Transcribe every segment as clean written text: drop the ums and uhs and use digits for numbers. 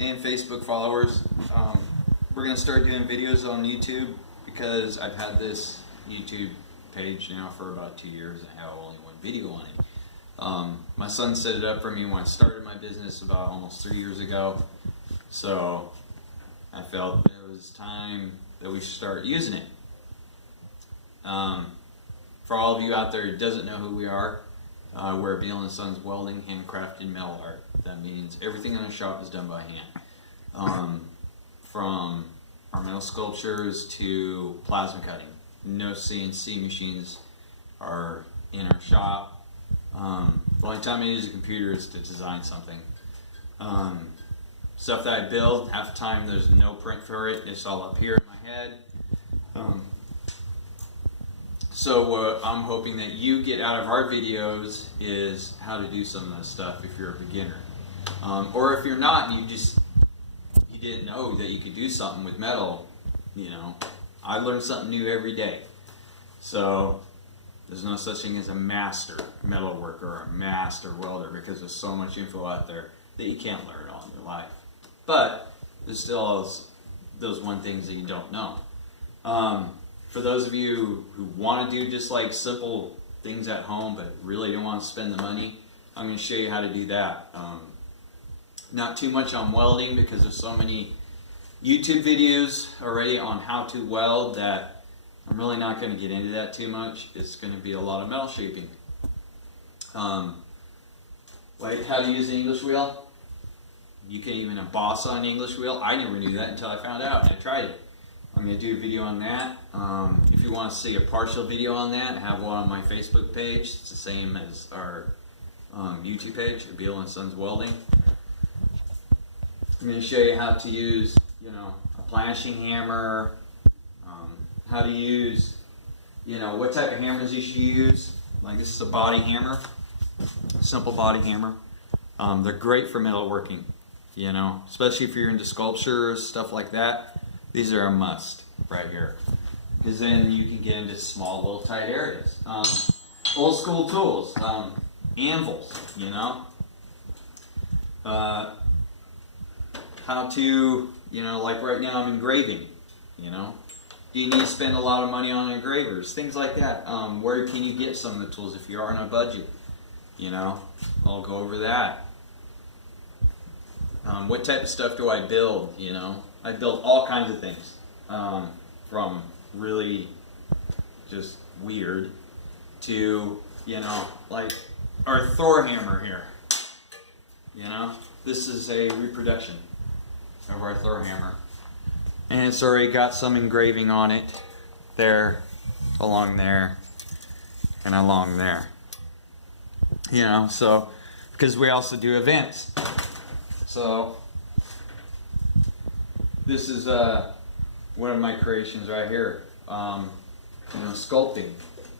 and Facebook followers. We're going to start doing videos on YouTube because I've had this YouTube page now for about 2 years and I have only one video on it. My son set it up for me when I started my business about almost 3 years ago, so I felt it was time that we should start using it. For all of you out there who doesn't know who we are, we're Beal & Sons Welding, Handcrafted Metal Art. That means everything in the shop is done by hand. From our metal sculptures to plasma cutting. No CNC machines are in our shop. The only time I use a computer is to design something. Stuff that I build, half the time there's no print for it. It's all up here in my head. So what I'm hoping that you get out of our videos is how to do some of this stuff if you're a beginner. Or if you're not and you didn't know that you could do something with metal, you know, I learn something new every day. So there's no such thing as a master metal worker or a master welder because there's so much info out there that you can't learn all in your life. But there's still those one things that you don't know. For those of you who want to do just like simple things at home but really don't want to spend the money, I'm going to show you how to do that. Not too much on welding because there's so many YouTube videos already on how to weld that I'm really not going to get into that too much. It's going to be a lot of metal shaping. Like how to use an English wheel. You can even emboss on an English wheel. I never knew that until I found out and I tried it. I'm going to do a video on that. If you want to see a partial video on that, I have one on my Facebook page. It's the same as our YouTube page, Beal & Sons Welding. I'm going to show you how to use, you know, a planching hammer, how to use, you know, what type of hammers you should use. Like this is a body hammer, a simple body hammer. They're great for metalworking, you know, especially if you're into sculptures, stuff like that. These are a must right here, because then you can get into small little tight areas. Old school tools, anvils, you know. How to, you know, like right now I'm engraving, you know. Do you need to spend a lot of money on engravers? Things like that. Where can you get some of the tools if you are on a budget? You know, I'll go over that. What type of stuff do I build, you know? I build all kinds of things, from really just weird to, you know, like our Thor hammer here. You know, this is a reproduction of our Thor hammer. And it's already got some engraving on it there, along there, and along there. You know, so, because we also do events. So, this is one of my creations right here. You know, sculpting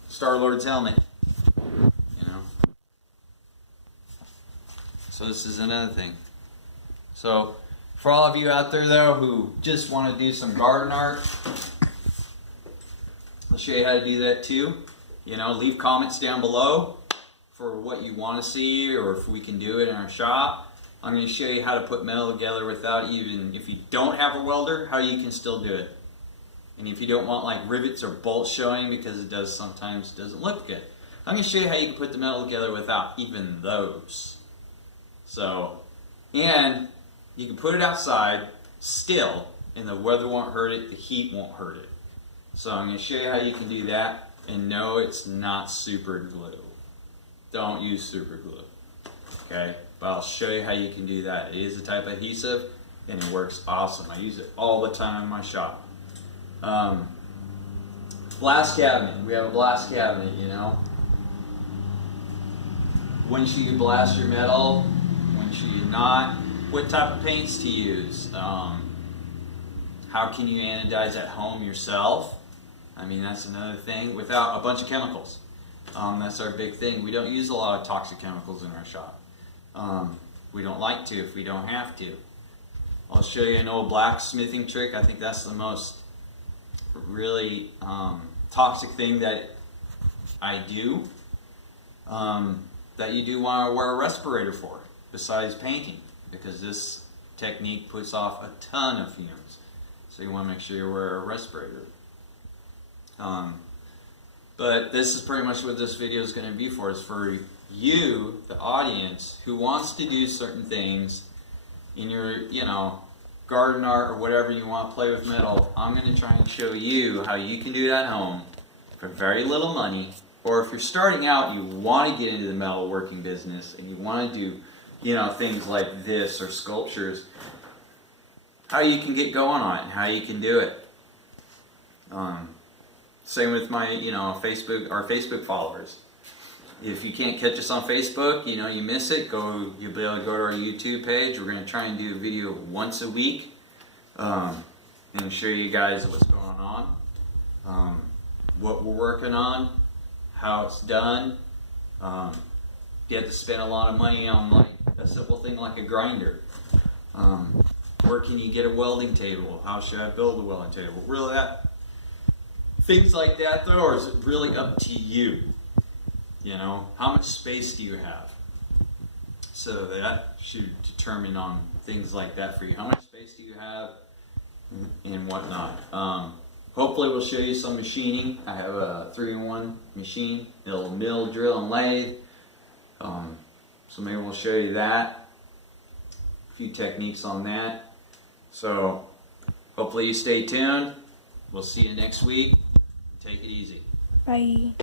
Star-Lord's helmet. You know. So this is another thing. So for all of you out there though who just want to do some garden art, I'll show you how to do that too. You know, leave comments down below for what you want to see or if we can do it in our shop. I'm going to show you how to put metal together without even, if you don't have a welder, how you can still do it. And if you don't want like rivets or bolts showing because it sometimes doesn't look good. I'm going to show you how you can put the metal together without even those. So, and you can put it outside still and the weather won't hurt it, the heat won't hurt it. So I'm going to show you how you can do that, and no, it's not super glue. Don't use super glue. Okay? But I'll show you how you can do that. It is a type of adhesive and it works awesome. I use it all the time in my shop. Blast cabinet. We have a blast cabinet, you know. When should you blast your metal? When should you not? What type of paints to use? How can you anodize at home yourself? I mean, that's another thing. Without a bunch of chemicals. That's our big thing. We don't use a lot of toxic chemicals in our shop. We don't like to if we don't have to. I'll show you an old blacksmithing trick. I think that's the most really toxic thing that I do, that you do want to wear a respirator for, besides painting, because this technique puts off a ton of fumes. So you want to make sure you wear a respirator. But this is pretty much what this video is going to be for. It's for you, the audience, who wants to do certain things in your, garden art or whatever you want to play with metal. I'm going to try and show you how you can do it at home for very little money. Or if you're starting out, you want to get into the metalworking business and you want to do, things like this or sculptures, how you can get going on it and how you can do it. Same with my, our Facebook followers. If you can't catch us on Facebook, you miss it, you'll be able to go to our YouTube page. We're going to try and do a video once a week and show you guys what's going on, what we're working on, how it's done. You have to spend a lot of money on like a simple thing like a grinder. Where can you get a welding table? How should I build a welding table? Really, things like that, though, is really up to you. How much space do you have? So that should determine on things like that for you. How much space do you have and whatnot. Hopefully we'll show you some machining. I have a 3-in-1 machine. It'll mill, drill, and lathe. So maybe we'll show you that. A few techniques on that. So hopefully you stay tuned. We'll see you next week. Take it easy. Bye.